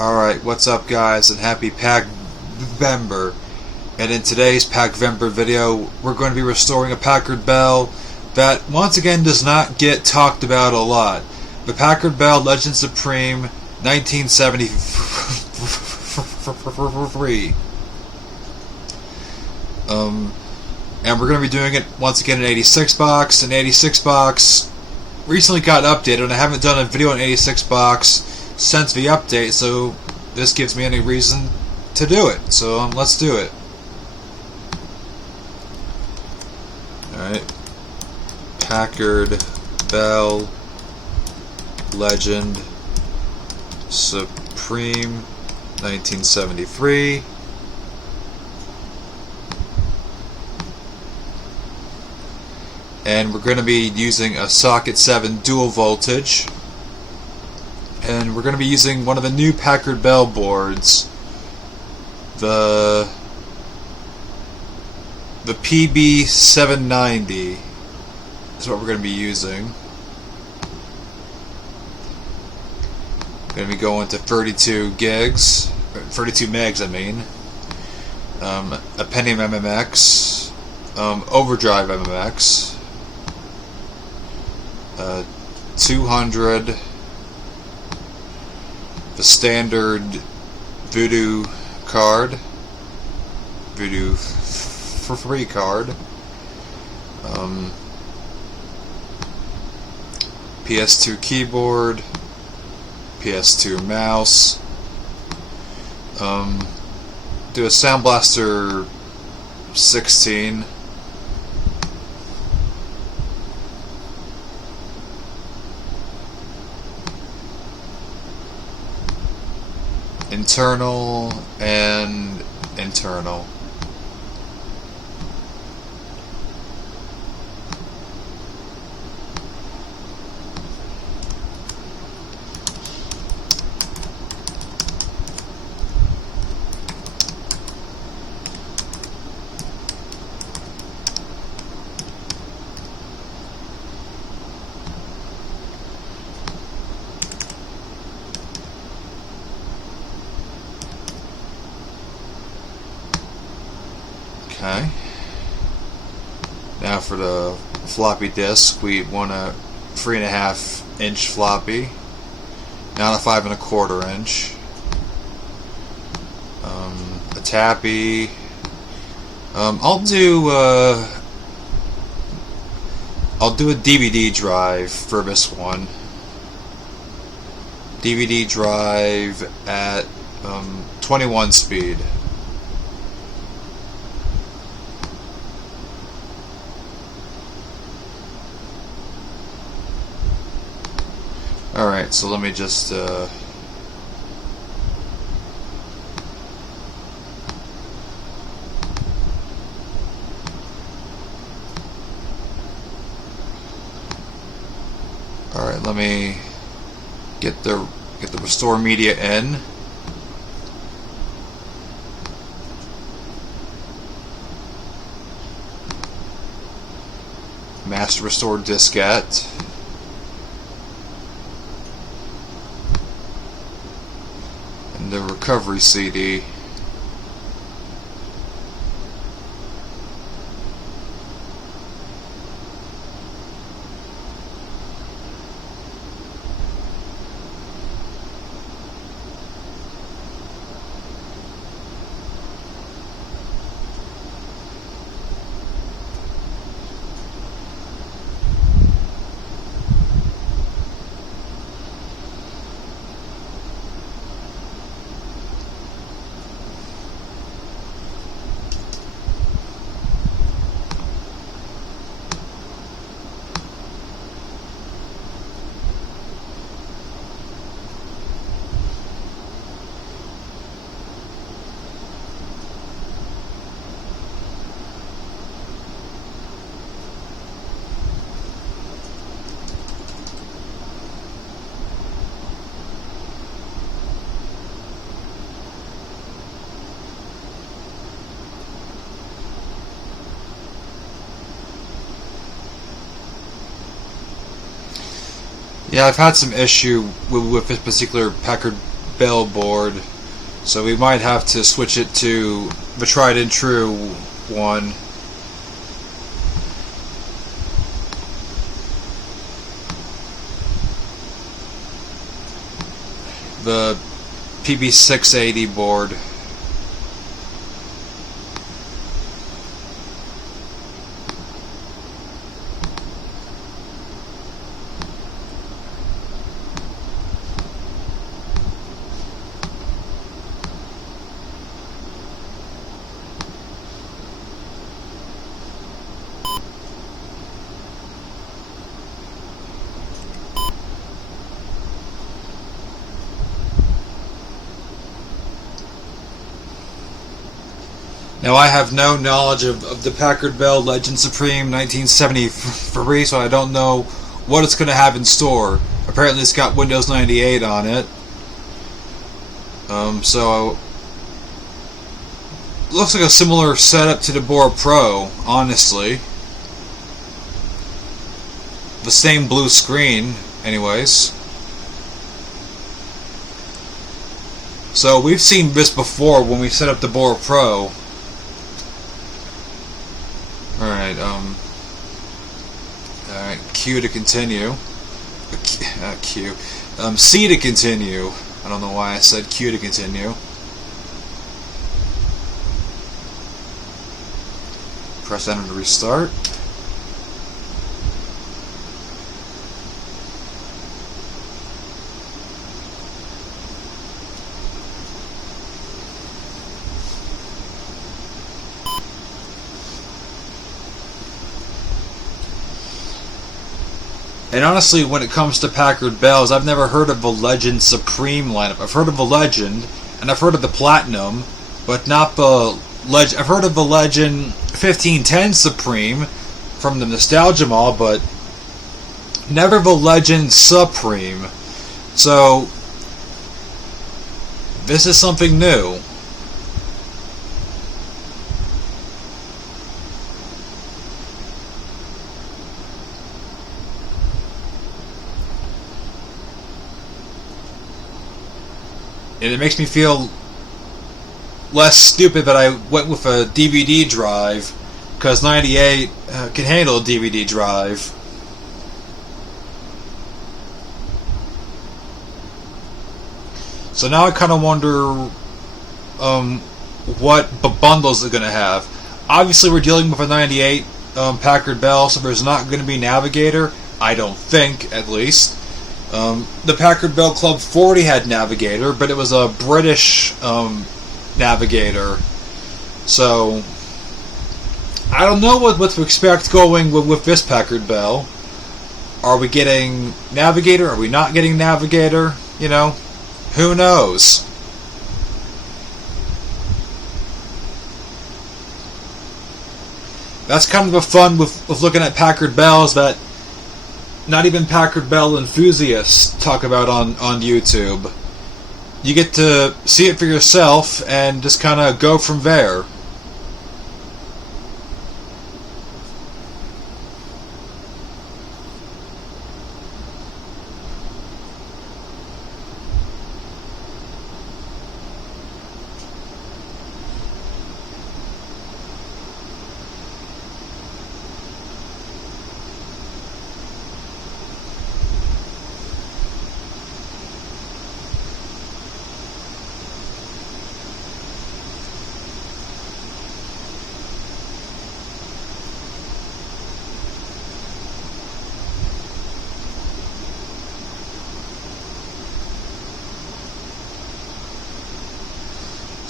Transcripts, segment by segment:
Alright, what's up guys, and happy Packvember. And in today's Packvember video, we're going to be restoring a Packard Bell that once again does not get talked about a lot. The Packard Bell Legend Supreme 1973. And we're going to be doing it once again in 86 box. And 86 box recently got updated, and I haven't done a video on 86 box since the update, so this gives me any reason to do it. So let's do it. Alright. Packard Bell Legend Supreme 1973. And we're going to be using a socket 7 dual voltage. And we're going to be using one of the new Packard Bell boards, the PB790 is what we're going to be using. Going to be going to 32 gigs, 32 megs, I mean. A Pentium MMX, Overdrive MMX, 200. The standard Voodoo card, Voodoo for free card, PS2 keyboard, PS2 mouse, do a Sound Blaster 16. Internal and internal. Okay. Now for the floppy disk, we want a 3.5 inch floppy, not a 5 1/4 inch. A tappy. I'll do a DVD drive for this one. DVD drive at 21 speed. Alright, so let me just alright, let me get the restore media in. Master restore diskette. The recovery CD. Yeah, I've had some issue with this particular Packard bell board, so we might have to switch it to the tried and true one. The PB680 board. Now, I have no knowledge of the Packard Bell Legend Supreme 1973, so I don't know what it's going to have in store. Apparently it's got Windows 98 on it. So looks like a similar setup to the Bora Pro, honestly. The same blue screen, anyways. So we've seen this before when we set up the Bora Pro. Alright, Q to continue. Q. C to continue. I don't know why I said Q to continue. Press enter to restart. And honestly, when it comes to Packard Bells, I've never heard of the Legend Supreme lineup. I've heard of the Legend, and I've heard of the Platinum, but not the Legend. I've heard of the Legend 1510 Supreme from the Nostalgia Mall, but never the Legend Supreme. So, this is something new. And it makes me feel less stupid that I went with a DVD drive, because 98 can handle a DVD drive. So now I kind of wonder what bundles they're going to have. Obviously we're dealing with a 98 Packard Bell, so there's not going to be Navigator, I don't think, at least. The Packard Bell Club 40 had Navigator, but it was a British Navigator. So, I don't know what to expect going with this Packard Bell. Are we getting Navigator? Are we not getting Navigator? You know, who knows? That's kind of the fun with looking at Packard Bells that not even Packard Bell enthusiasts talk about on YouTube. You get to see it for yourself and just kind of go from there.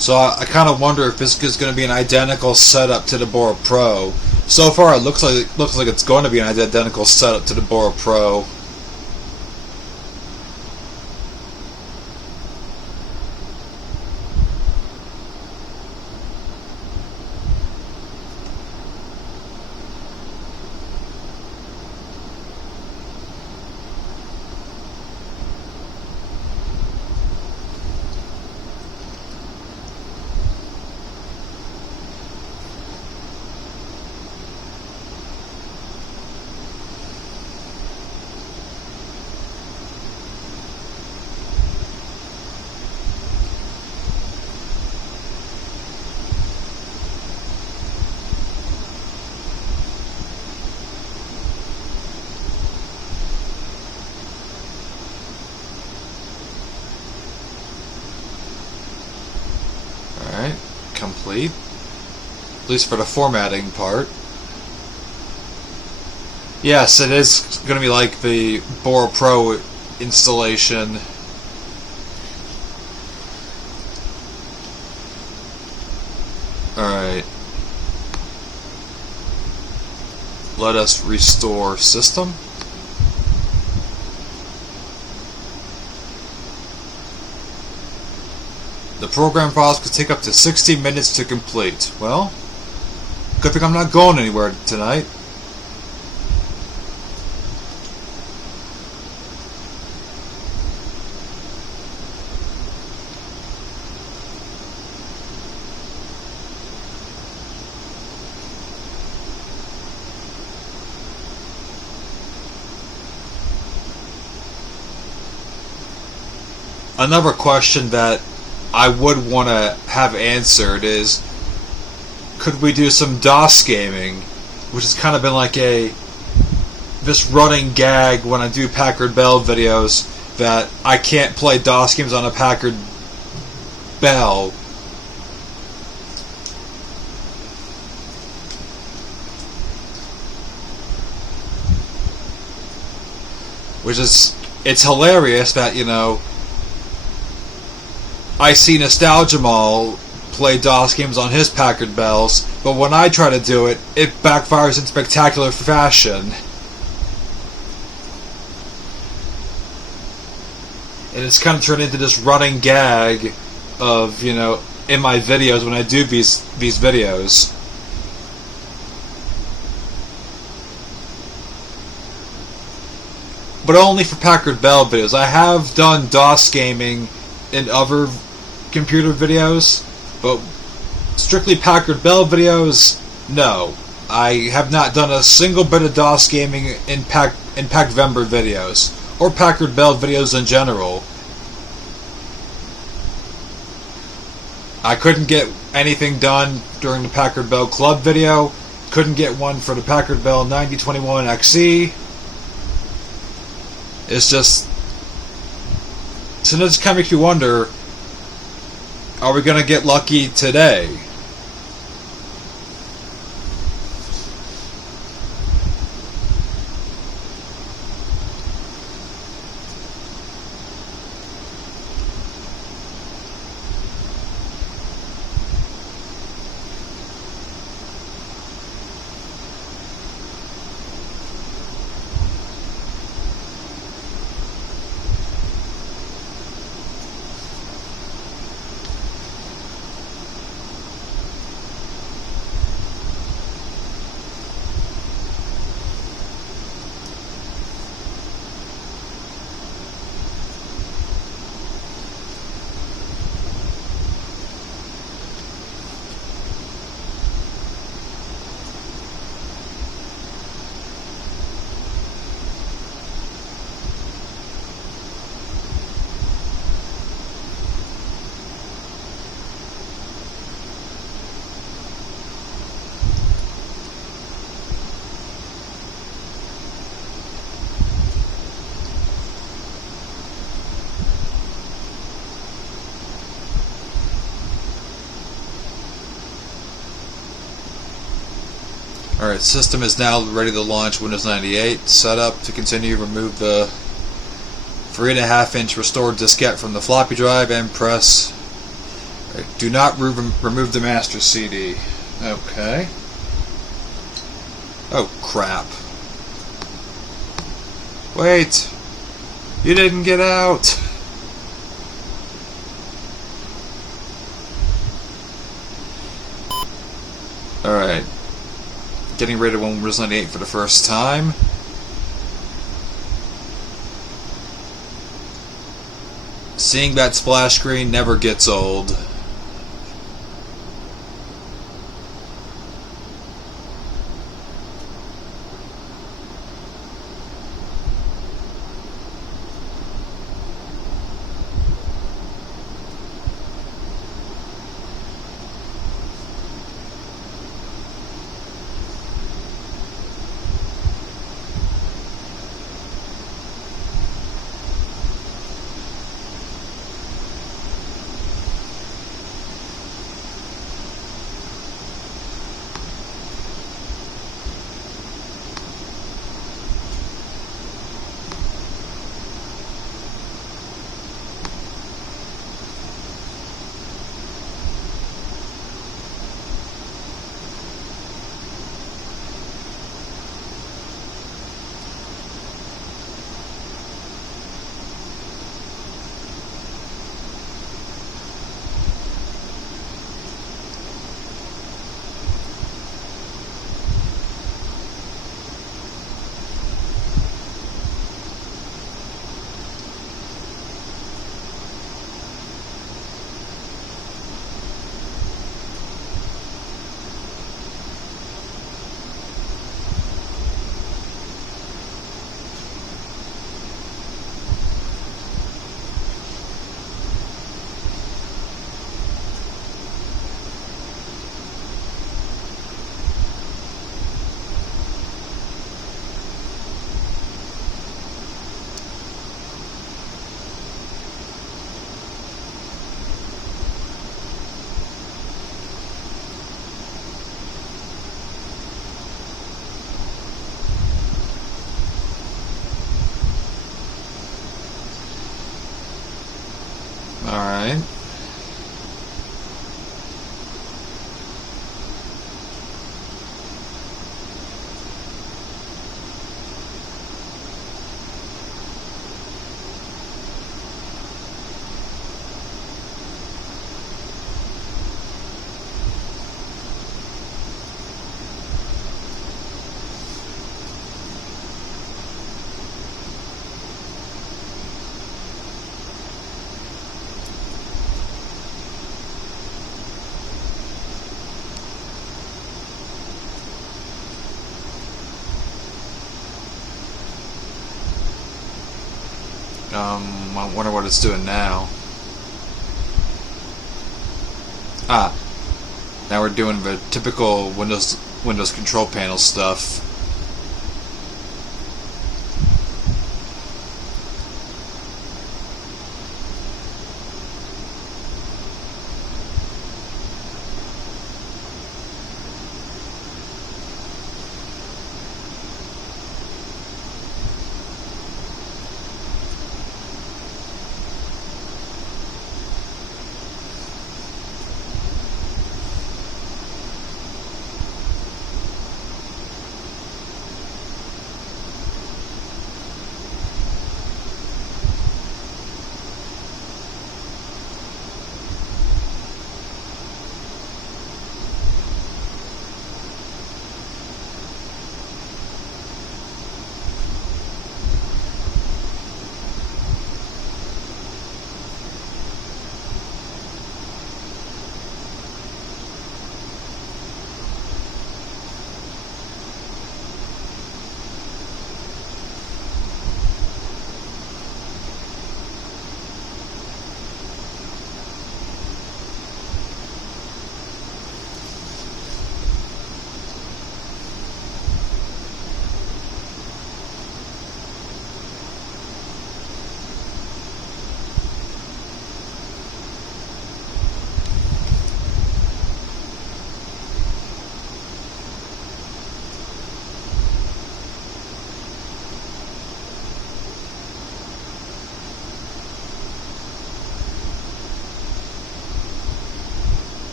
So I kind of wonder if this is going to be an identical setup to the Bora Pro. So far, it looks like it's going to be an identical setup to the Bora Pro. complete, at least for the formatting part. Yes, it is going to be like the Bora Pro installation. Alright. Let us restore system. The program files could take up to 60 minutes to complete. Well, good thing I'm not going anywhere tonight. Another question that I would want to have answered is, could we do some DOS gaming? Which has kind of been like this running gag when I do Packard Bell videos, that I can't play DOS games on a Packard Bell. Which is, it's hilarious that, you know, I see Nostalgia Mall play DOS games on his Packard Bells, but when I try to do it, it backfires in spectacular fashion. And it's kind of turned into this running gag of, you know, in my videos when I do these videos. But only for Packard Bell videos. I have done DOS gaming in other computer videos, but strictly Packard Bell videos, no. I have not done a single bit of DOS gaming in Packvember videos, or Packard Bell videos in general. I couldn't get anything done during the Packard Bell Club video, couldn't get one for the Packard Bell 9021XE. It's just, so that just kind of makes me wonder, are we going to get lucky today? Alright, system is now ready to launch Windows 98. Setup to continue, remove the 3.5-inch restored diskette from the floppy drive and press. Right, do not remove the master CD. Okay. Oh, crap. Wait! You didn't get out! Alright. Getting ready to run Windows 98 for the first time. Seeing that splash screen never gets old. Alright. I wonder what it's doing now. Ah, now we're doing the typical Windows control panel stuff.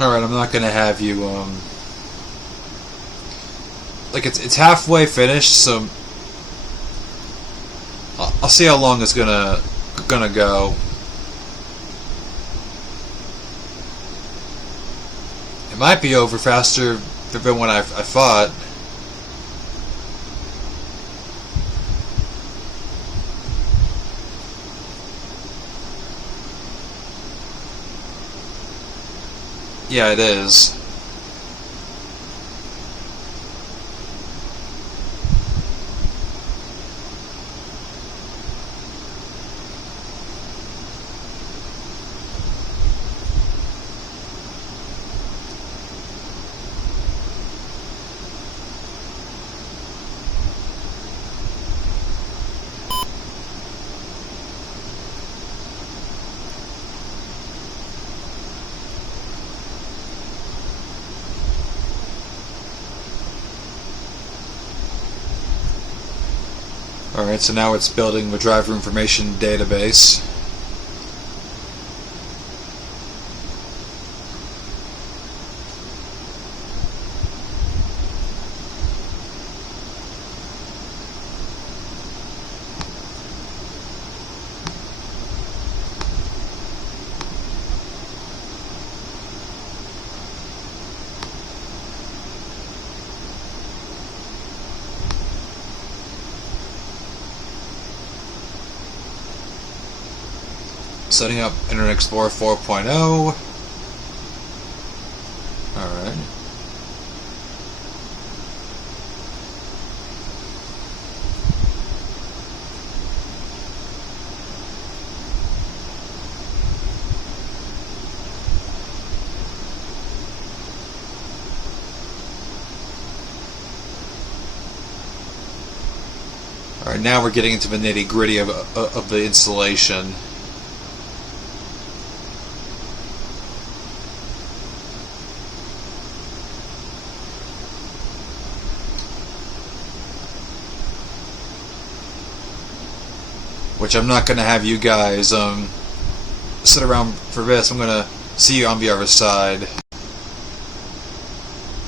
Alright, I'm not gonna have you, like, it's halfway finished, so I'll see how long it's gonna go. It might be over faster than when I thought. Yeah, it is. Alright, so now it's building the driver information database. Setting up Internet Explorer 4.0. Alright. Alright, now we're getting into the nitty-gritty of the installation. Which I'm not going to have you guys sit around for this. I'm going to see you on the other side.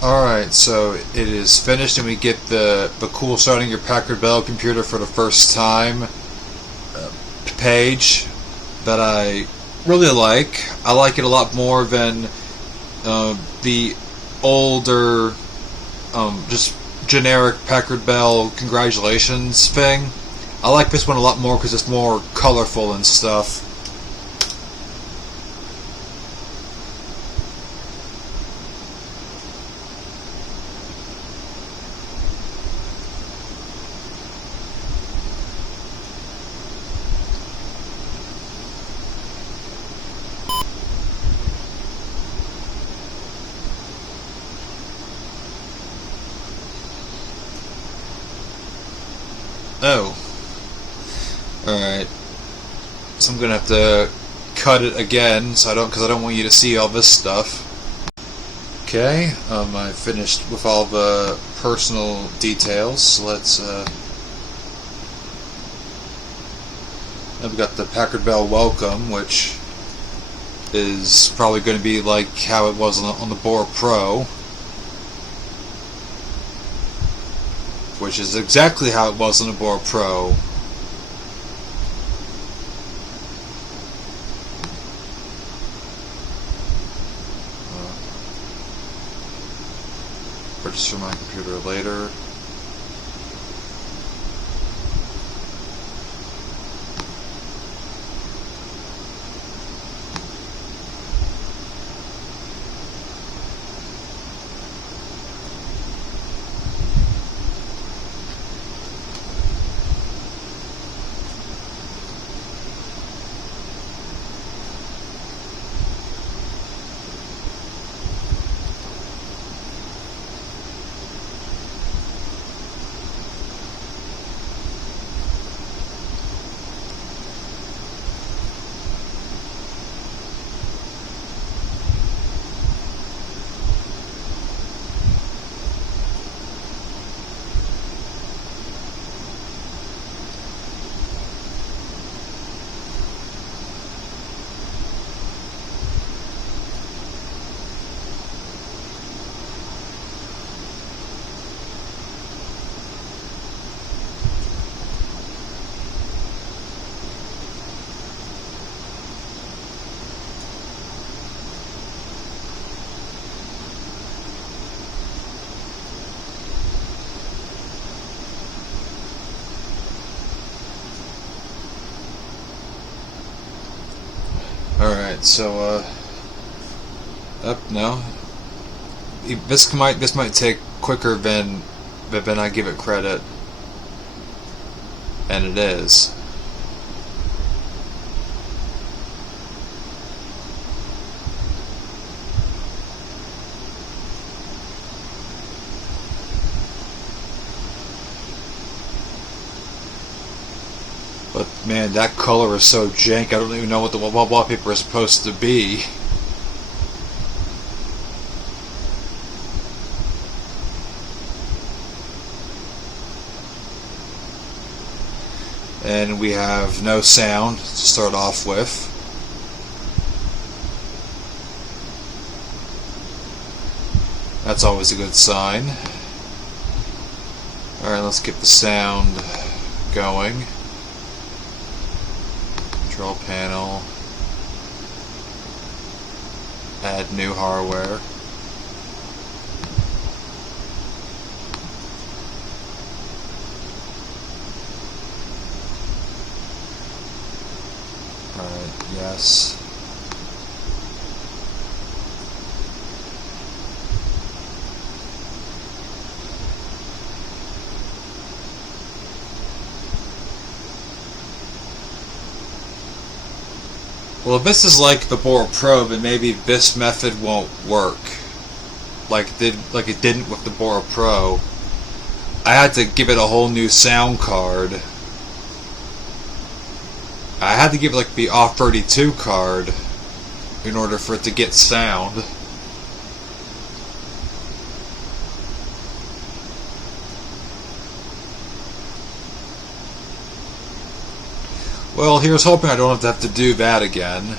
Alright, so it is finished and we get the cool starting your Packard Bell computer for the first time page that I really like. I like it a lot more than the older just generic Packard Bell congratulations thing. I like this one a lot more because it's more colorful and stuff. Oh. Alright. So I'm gonna have to cut it again, because I don't want you to see all this stuff. Okay, I finished with all the personal details. So let's then we got the Packard Bell welcome, which is probably going to be like how it was on the Boar Pro. Which is exactly how it was on the Boar Pro. Register my computer later. Alright, so no. This might take quicker than I give it credit. And it is. But man, that color is so jank, I don't even know what the wallpaper is supposed to be. And we have no sound to start off with. That's always a good sign. Alright, let's get the sound going. Control panel. Add new hardware. Alright, yes. Well, if this is like the Bora Pro, then maybe this method won't work. Like it didn't with the Bora Pro. I had to give it a whole new sound card. I had to give it like the Off-32 card in order for it to get sound. Well, here's hoping I don't have to do that again.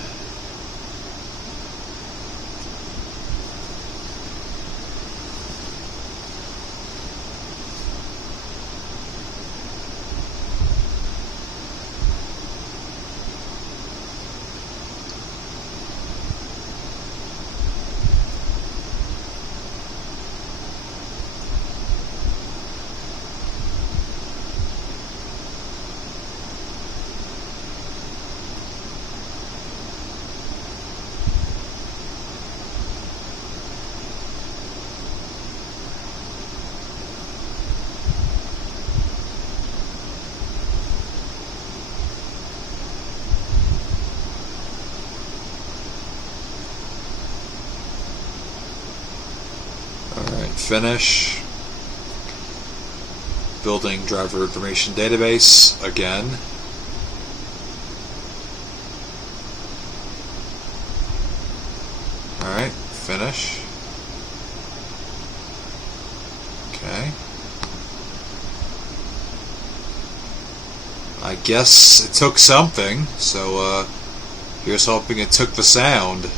Alright, finish. Building driver information database again. Alright, finish. Okay. I guess it took something, so here's hoping it took the sound.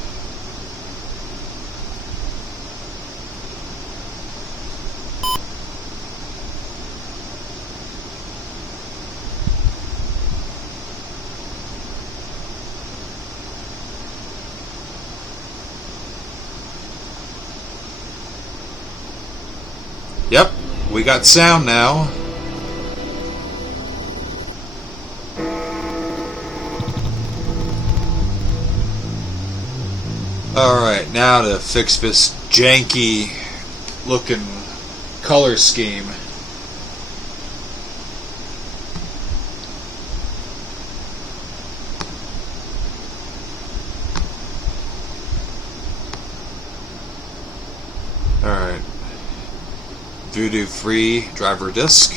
Yep, we got sound now. Alright, now to fix this janky looking color scheme. Alright. Voodoo free driver disk.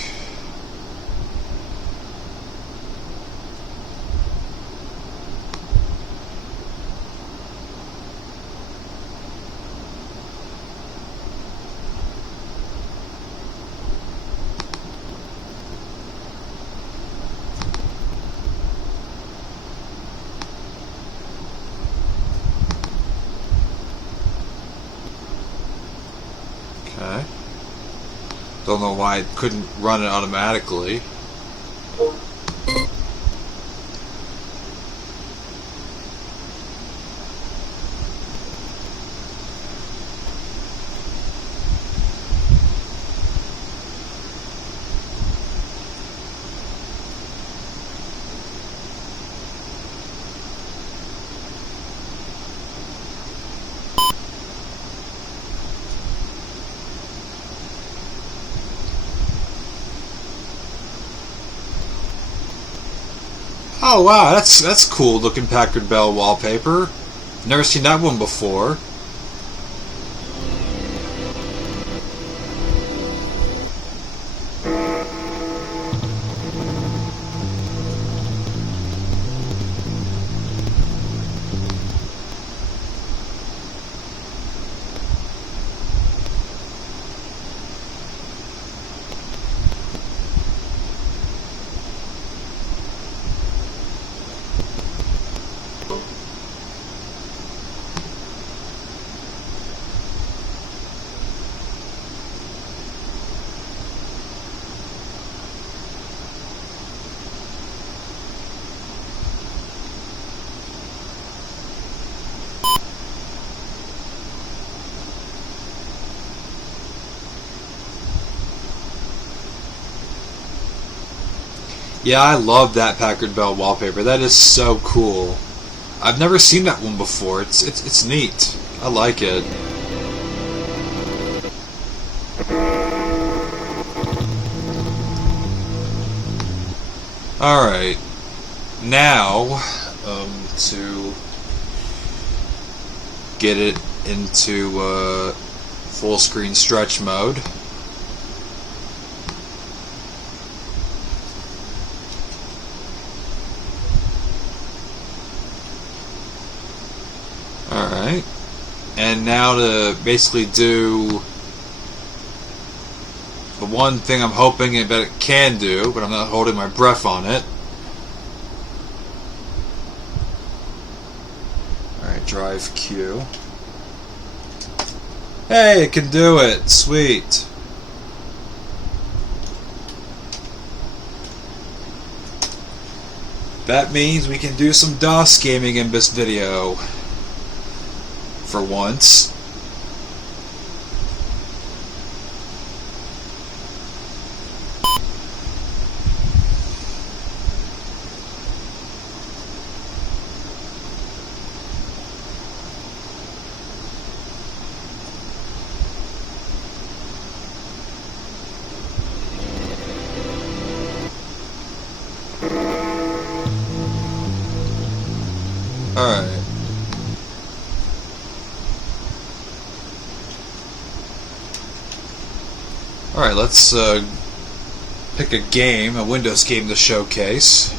Okay. Don't know why it couldn't run it automatically. Oh wow, that's cool looking Packard Bell wallpaper. Never seen that one before. Yeah, I love that Packard Bell wallpaper. That is so cool. I've never seen that one before. It's neat. I like it. Alright. Now, to get it into full screen stretch mode. Alright. And now to basically do the one thing I'm hoping that it can do, but I'm not holding my breath on it. Alright, drive Q. Hey, it can do it! Sweet! That means we can do some DOS gaming in this video. For once. Alright. Alright, let's pick a game, a Windows game to showcase.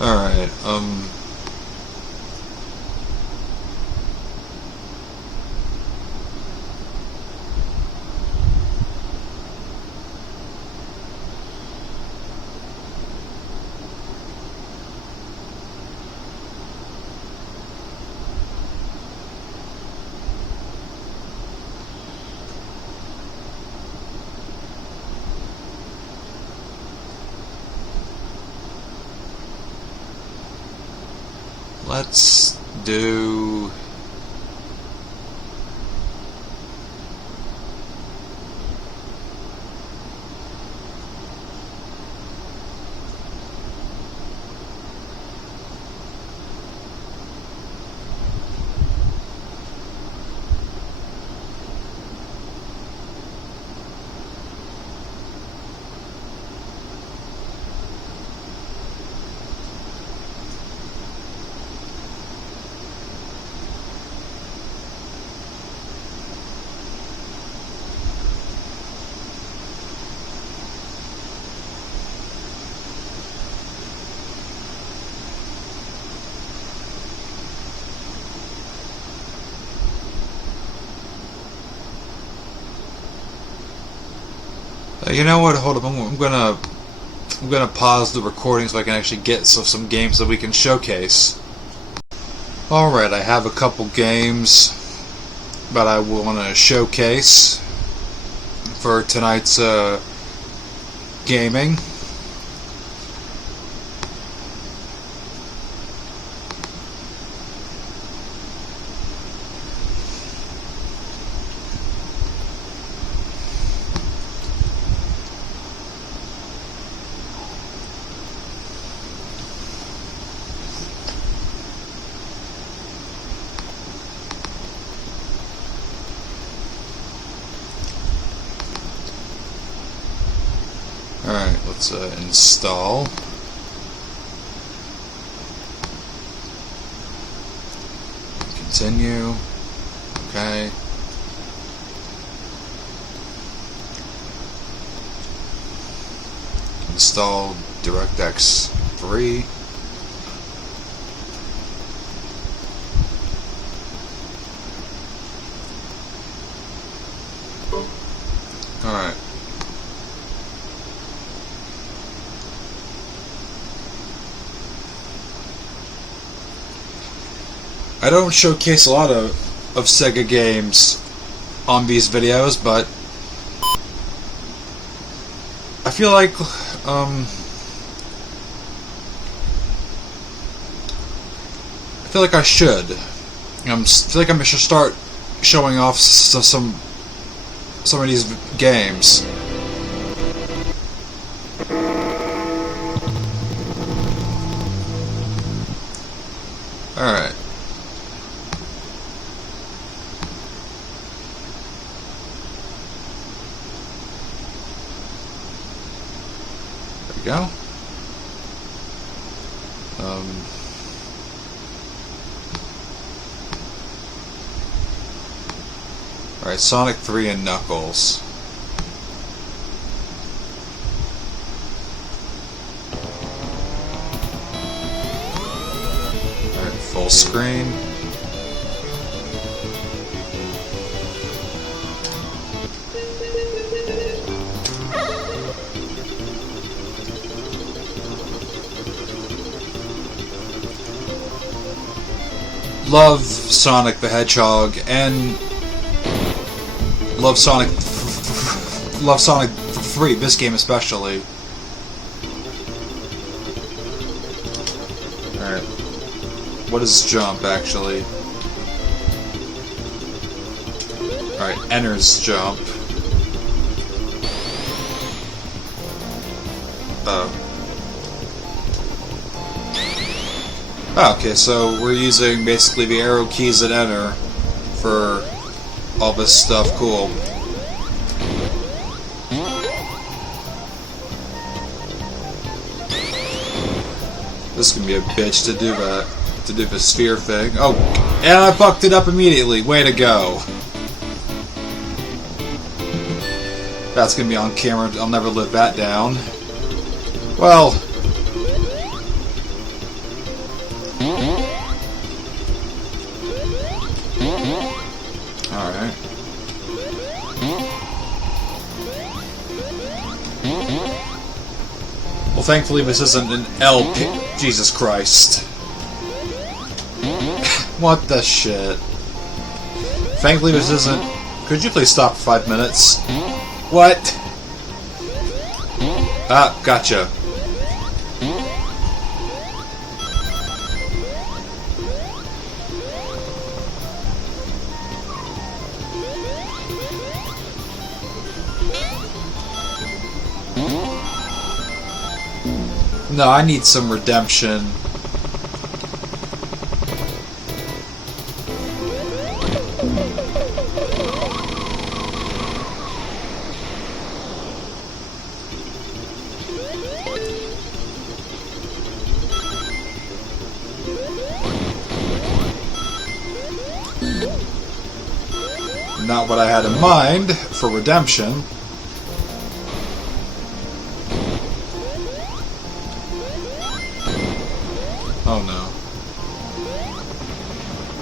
Alright, let's do... You know what? Hold up. I'm gonna pause the recording so I can actually get some games that we can showcase. All right, I have a couple games that I want to showcase for tonight's gaming. Alright, let's install. Continue. Okay. Install DirectX 3. Alright. I don't showcase a lot of Sega games on these videos, but I feel like feel like I should. I feel like I should start showing off some of these games. Alright. There we go. Alright, Sonic 3 and Knuckles. Alright, full screen. Love Sonic the Hedgehog and love Sonic 3, this game especially. Alright. What is jump actually? Alright, enters jump. Okay, so we're using basically the arrow keys at enter for all this stuff. Cool. This can be a bitch to do that. To do the sphere thing. Oh, and I fucked it up immediately. Way to go. That's gonna be on camera. I'll never live that down. Well. Alright. Well, thankfully this isn't an LP. Jesus Christ. What the shit? Thankfully this isn't... Could you please stop for 5 minutes? What? Ah, gotcha. No, I need some redemption. Not what I had in mind for redemption. Oh no.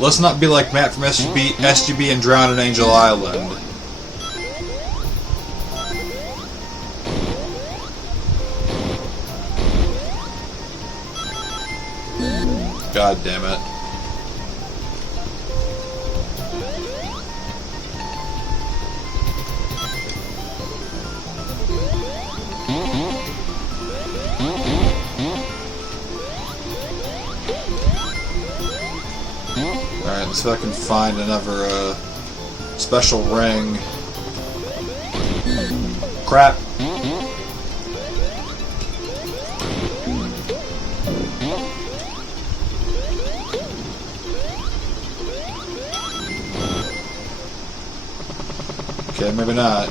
Let's not be like Matt from SGB and drown in Angel Island. God damn it. Alright, let's see if I can find another special ring. Crap. Okay, maybe not.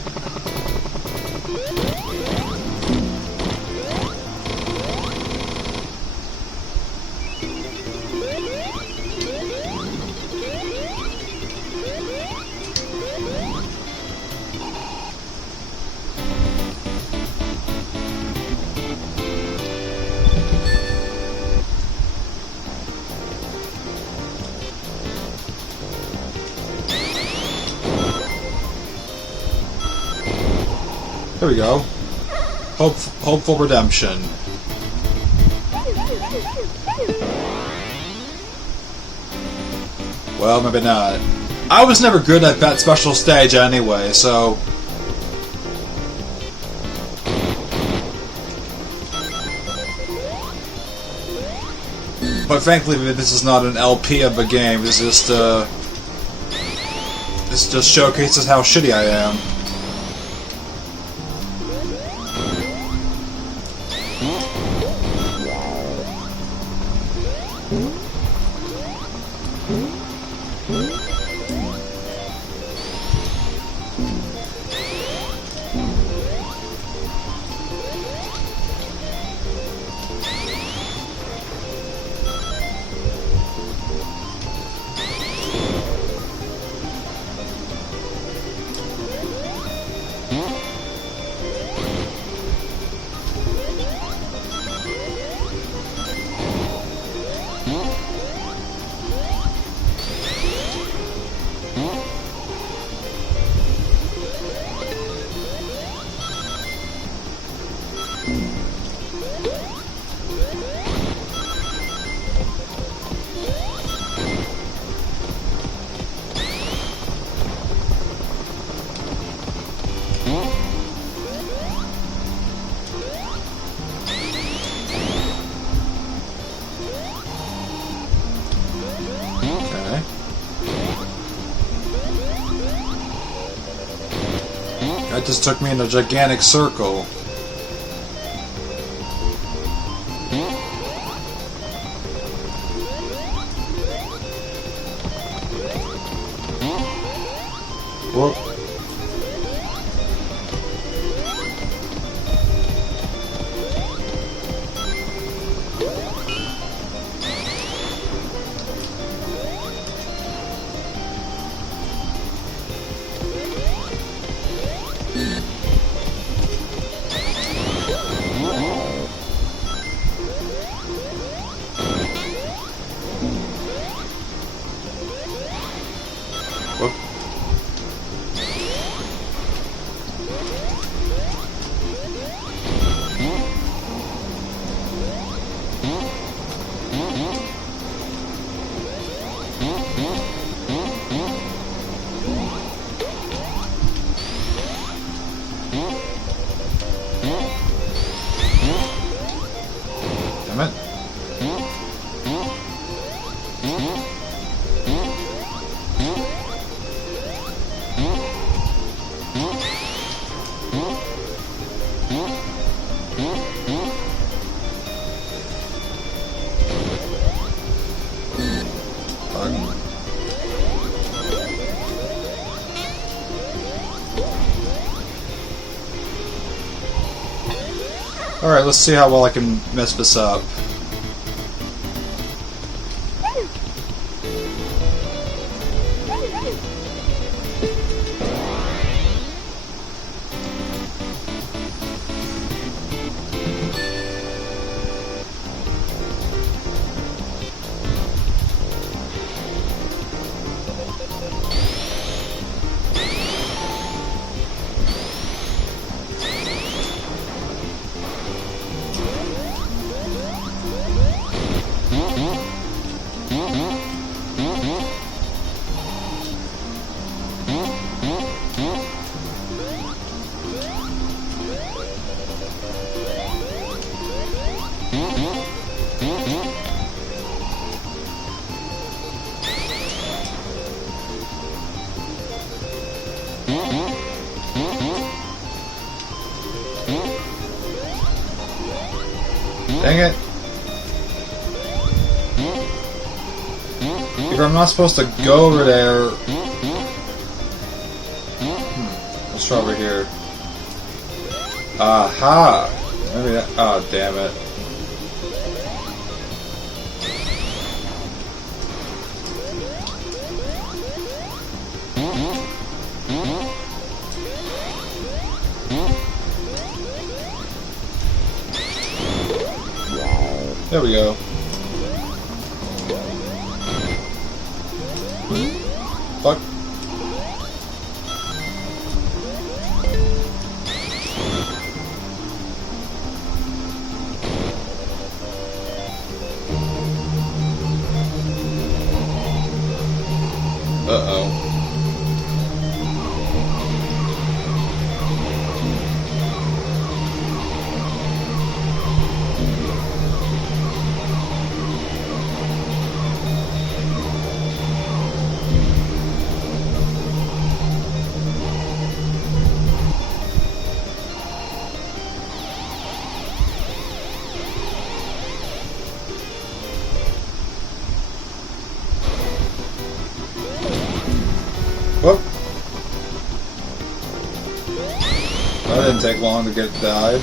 There we go. Hopeful redemption. Well, maybe not. I was never good at that special stage anyway, so... But frankly, this is not an LP of a game. This just showcases how shitty I am. That just took me in a gigantic circle. Whoop. Damn it. Alright, let's see how well I can mess this up. Dang it. If I'm not supposed to go over there... Let's try over here. Aha! Maybe that... Oh, damn it. There we go. Fuck. Uh-oh. didn't take long to get died.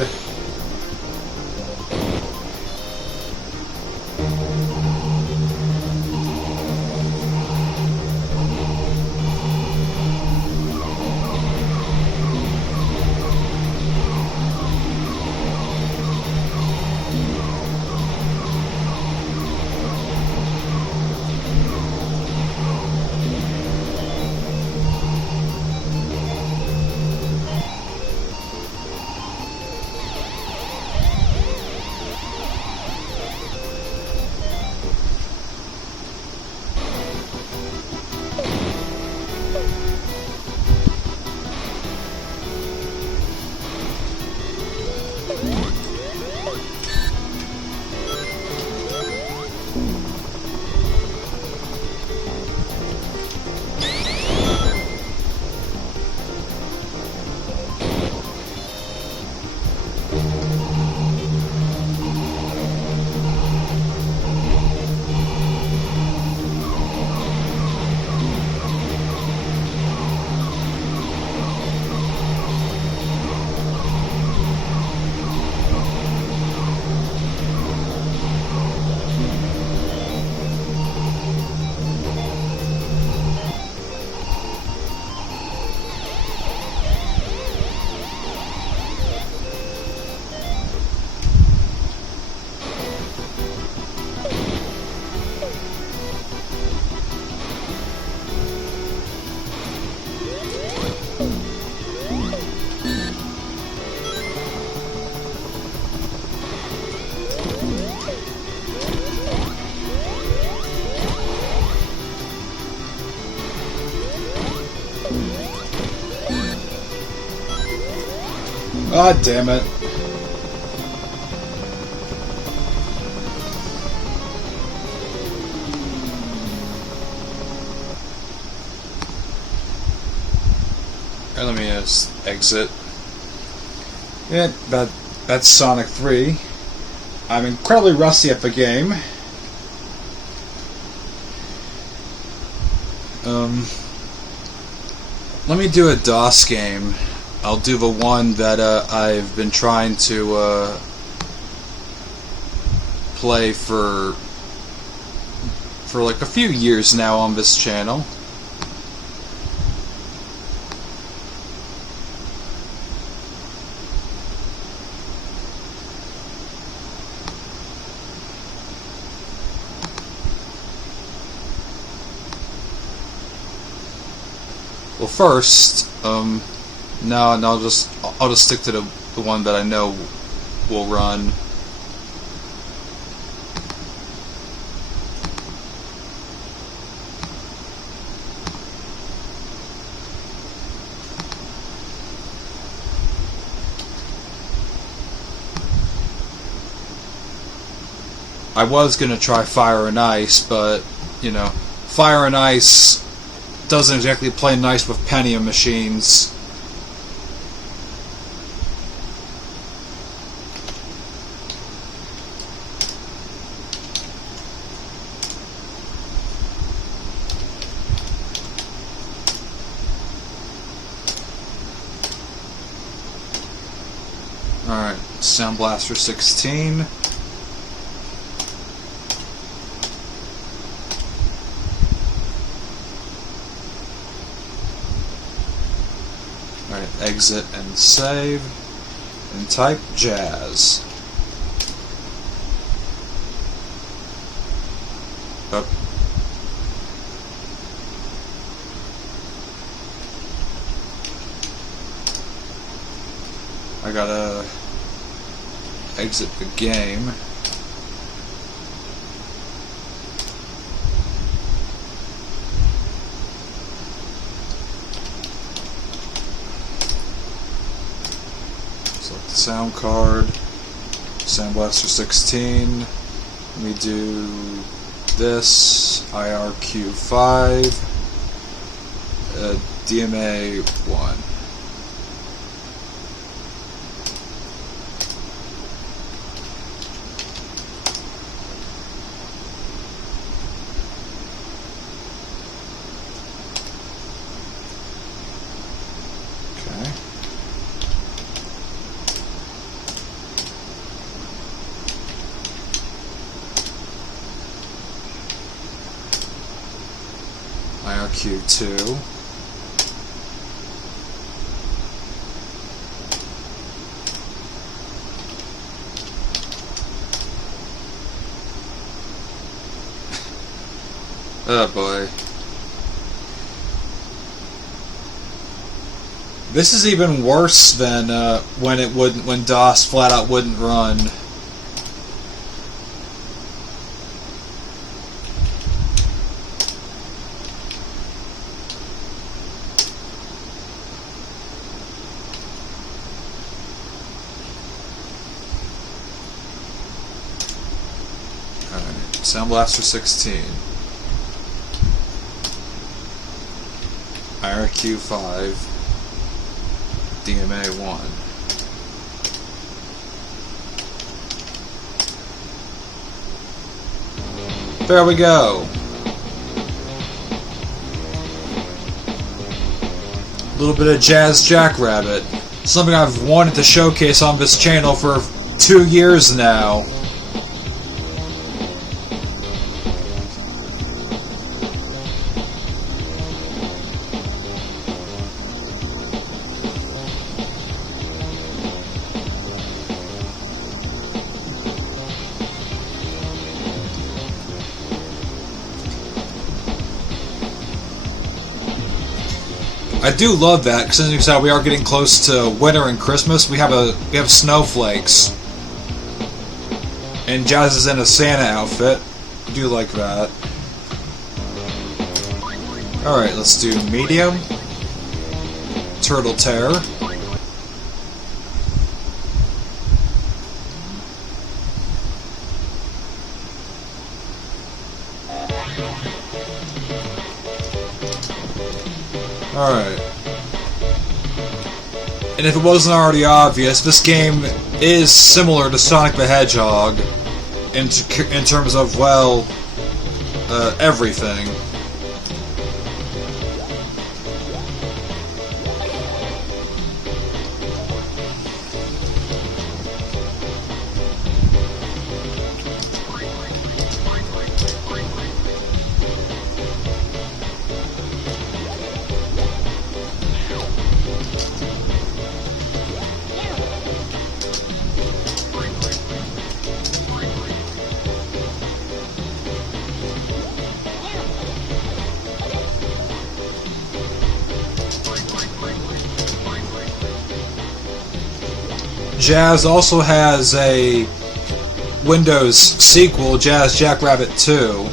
God damn it. And let me just exit. Yeah, that's Sonic 3. I'm incredibly rusty at the game. Let me do a DOS game. I'll do the one that I've been trying to play for like a few years now on this channel. Well, first, no, I'll just stick to the one that I know will run. I was gonna try Fire and Ice, but you know, Fire and Ice doesn't exactly play nice with Pentium machines. Alright, Sound Blaster 16. Alright, exit and save. And type jazz. Up. I gotta exit the game. Select the sound card, Sound Blaster 16. Let me do this, IRQ5, DMA 1. IRQ2. Oh boy. This is even worse than when DOS flat out wouldn't run. Alright, Sound Blaster 16. IRQ 5. DMA 1. There we go. A little bit of Jazz Jackrabbit. Something I've wanted to showcase on this channel for 2 years now. I do love that, because as you can tell, we are getting close to winter and Christmas. We have snowflakes, and Jazz is in a Santa outfit. I do like that. All right, let's do medium, Turtle Terror. Alright. And if it wasn't already obvious, this game is similar to Sonic the Hedgehog in terms of, well, everything. Jazz also has a Windows sequel, Jazz Jackrabbit 2.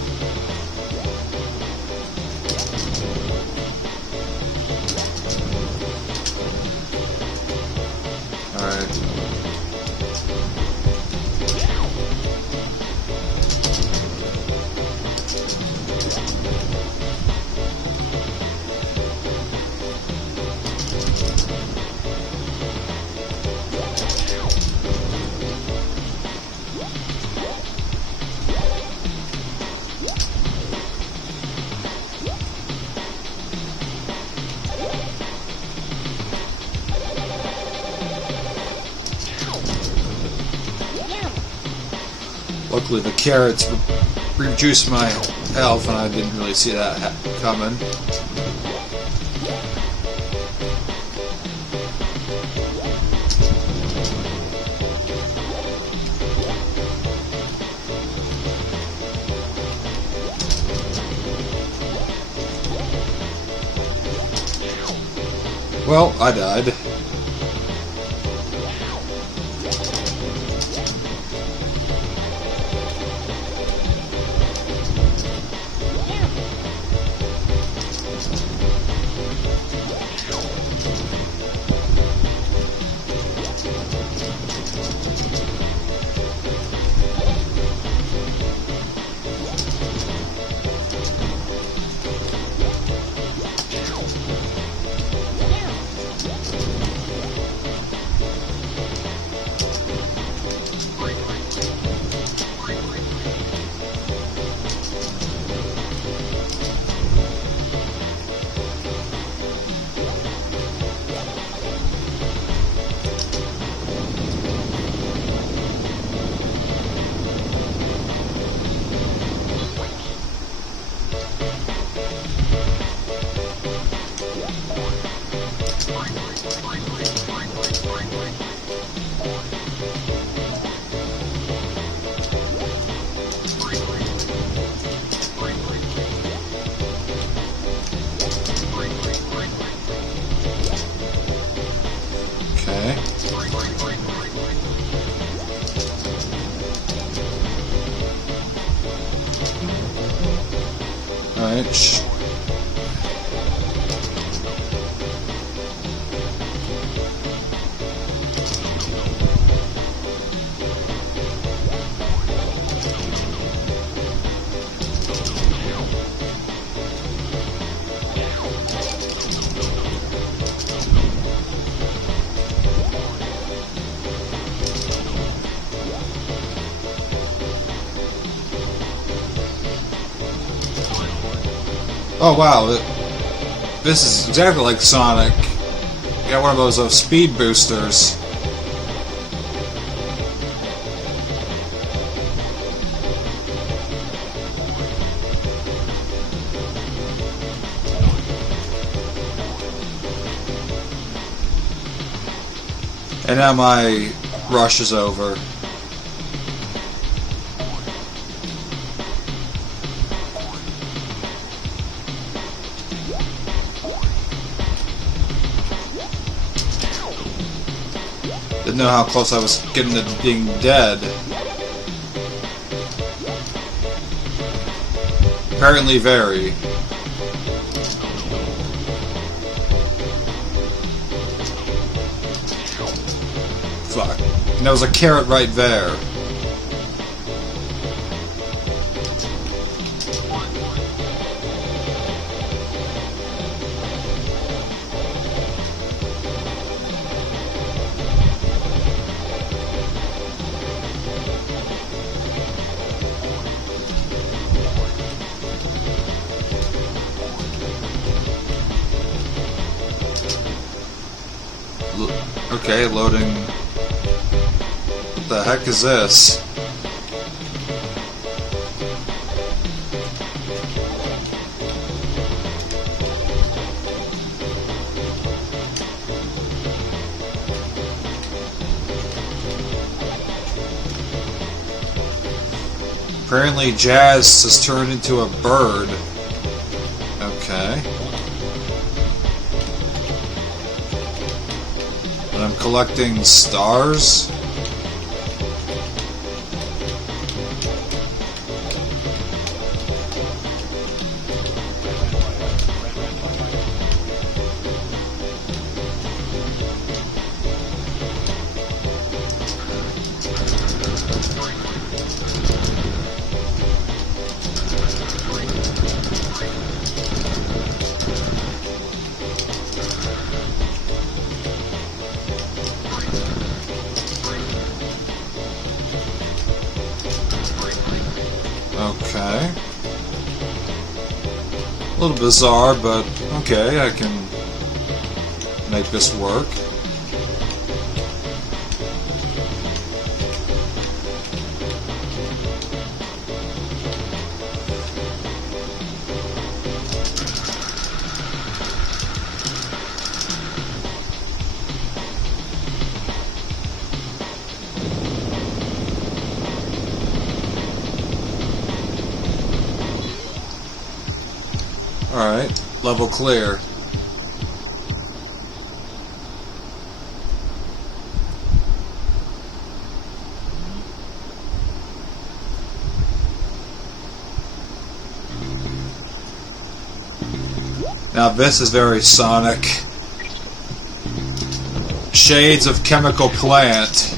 Alright. Luckily the carrots reduced my health and I didn't really see that coming. Well, I died. Alright. Oh wow, this is exactly like Sonic. Got one of those speed boosters. And now my rush is over. Didn't know how close I was getting to being dead. Apparently very. Fuck. And there was a carrot right there. Okay, loading. What the heck is this? Apparently Jazz has turned into a bird. Okay. And I'm collecting stars. Okay. A little bizarre, but okay, I can make this work. Alright, level clear. Now this is very Sonic. Shades of chemical plant.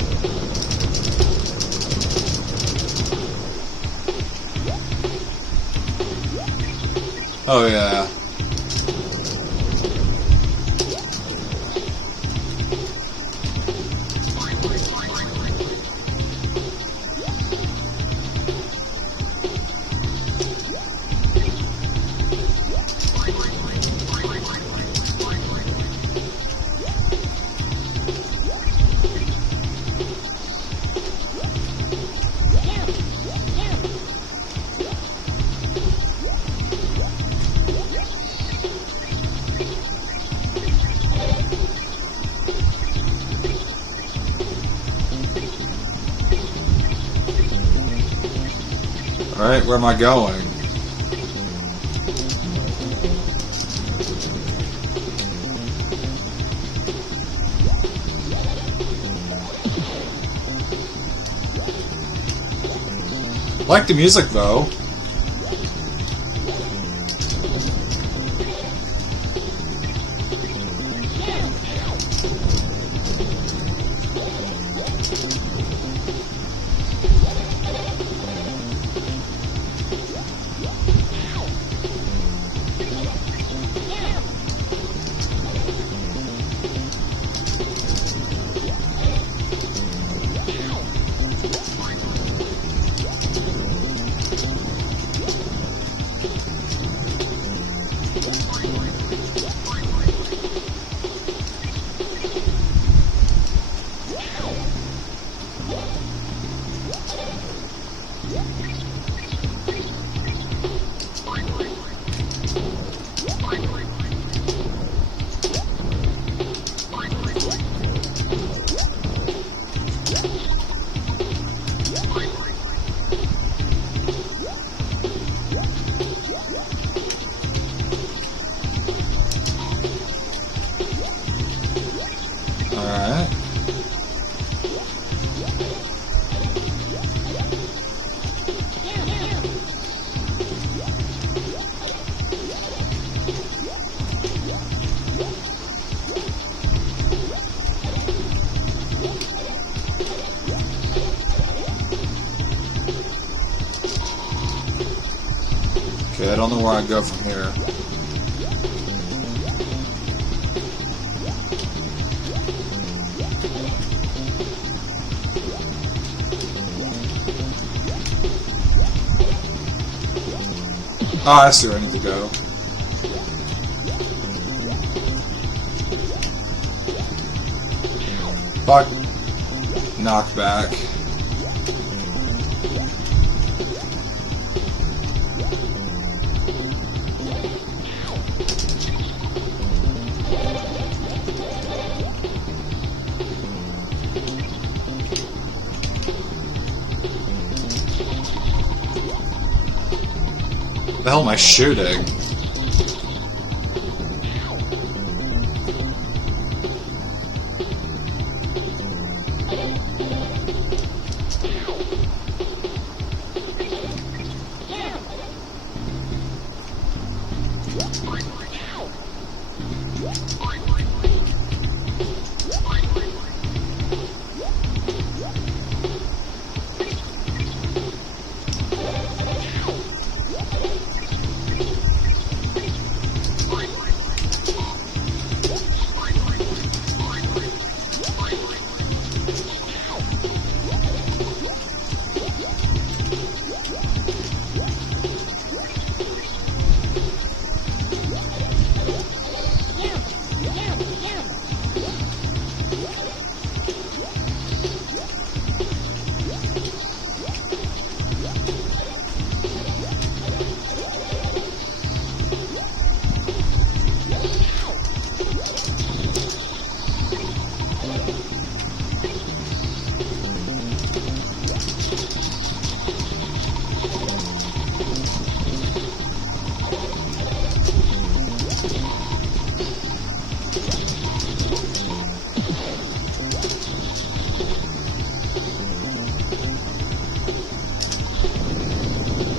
Oh yeah. Alright, where am I going? Like the music though. Okay, I don't know where I go from here. Oh, I see where I need to go. Fuck. Knockback. What the hell am I shooting?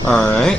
Alright.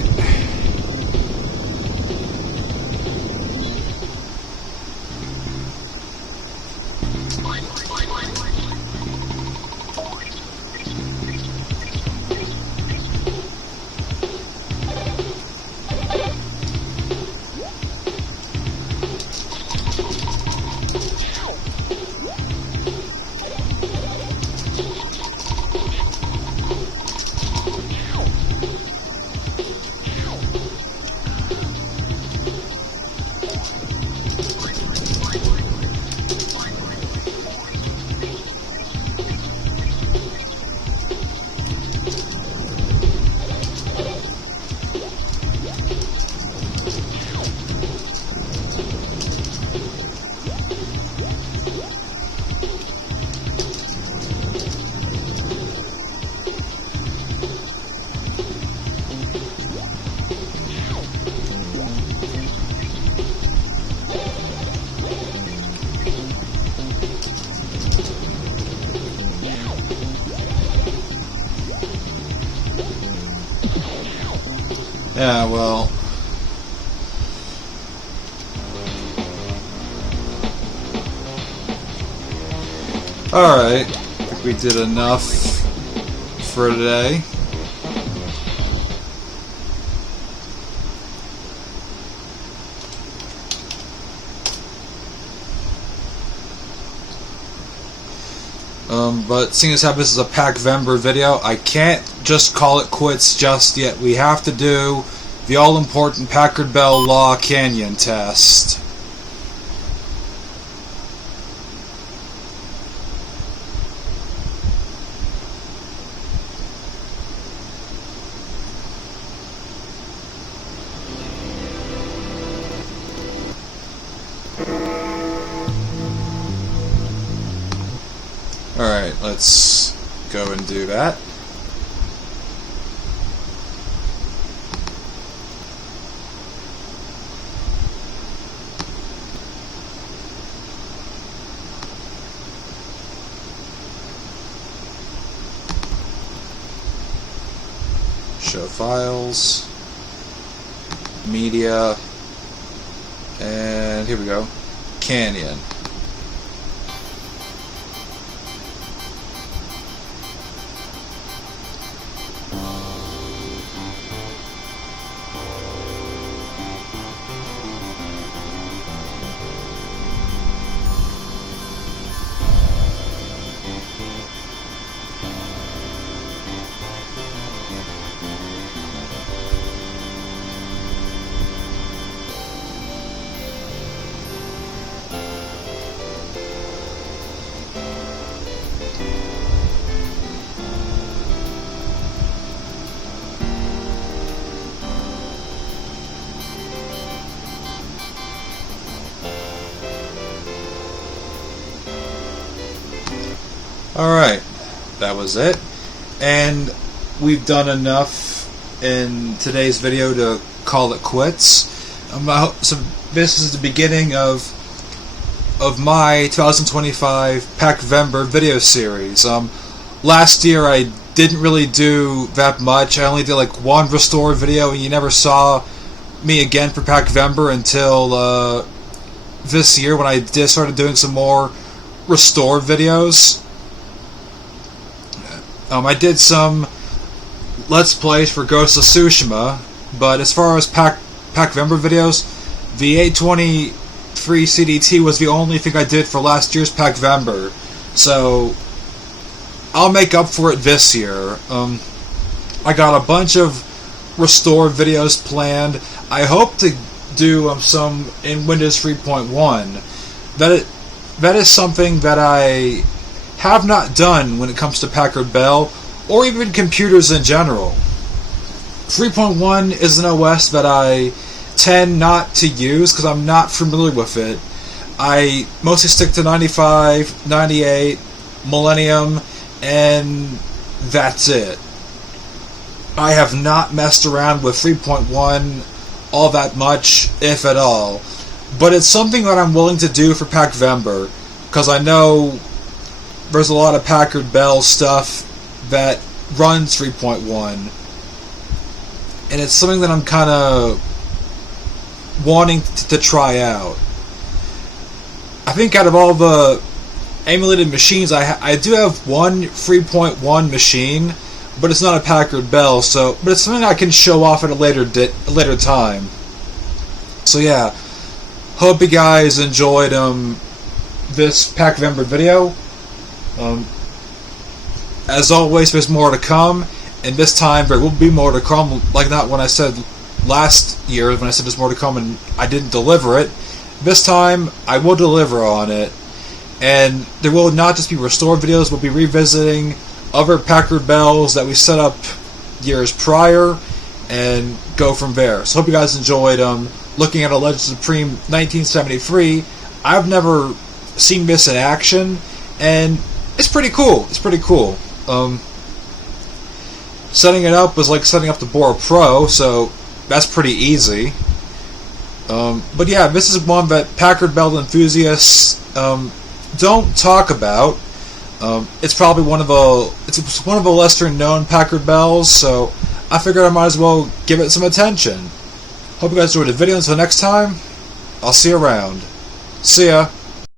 Yeah, well... Alright, I think we did enough for today. But seeing as how this is a Packvember video, I can't just call it quits just yet. We have to do the all-important Packard Bell Law Canyon test. Alright, let's go and do that. Show files, media, and here we go, Canyon. Alright, that was it. And we've done enough in today's video to call it quits. So this is the beginning of my 2025 Packvember video series. Last year I didn't really do that much. I only did like one restore video, and you never saw me again for Packvember until this year when I started doing some more restore videos. I did some Let's Plays for Ghost of Tsushima, but as far as Packvember videos, the 823 CDT was the only thing I did for last year's Packvember, so I'll make up for it this year. I got a bunch of restore videos planned. I hope to do some in Windows 3.1. That is something that I have not done when it comes to Packard Bell, or even computers in general. 3.1 is an OS that I tend not to use because I'm not familiar with it. I mostly stick to 95, 98, Millennium, and that's it. I have not messed around with 3.1 all that much, if at all. But it's something that I'm willing to do for Packvember, because I know there's a lot of Packard Bell stuff that runs 3.1, and it's something that I'm kind of wanting to try out. I think out of all the emulated machines, I do have one 3.1 machine, but it's not a Packard Bell, but it's something I can show off at a later time. So yeah, hope you guys enjoyed this Packvember video. As always, there's more to come, and this time there will be more to come, like not when I said last year, when I said there's more to come and I didn't deliver it. This time, I will deliver on it, and there will not just be restored videos, we'll be revisiting other Packard Bells that we set up years prior, and go from there. So hope you guys enjoyed looking at a Legends Supreme 1973. I've never seen this in action, and it's pretty cool. It's pretty cool. Setting it up was like setting up the Bora Pro, so that's pretty easy. But yeah, this is one that Packard Bell enthusiasts don't talk about. It's probably one of the lesser known Packard Bells, so I figured I might as well give it some attention. Hope you guys enjoyed the video. Until next time, I'll see you around. See ya.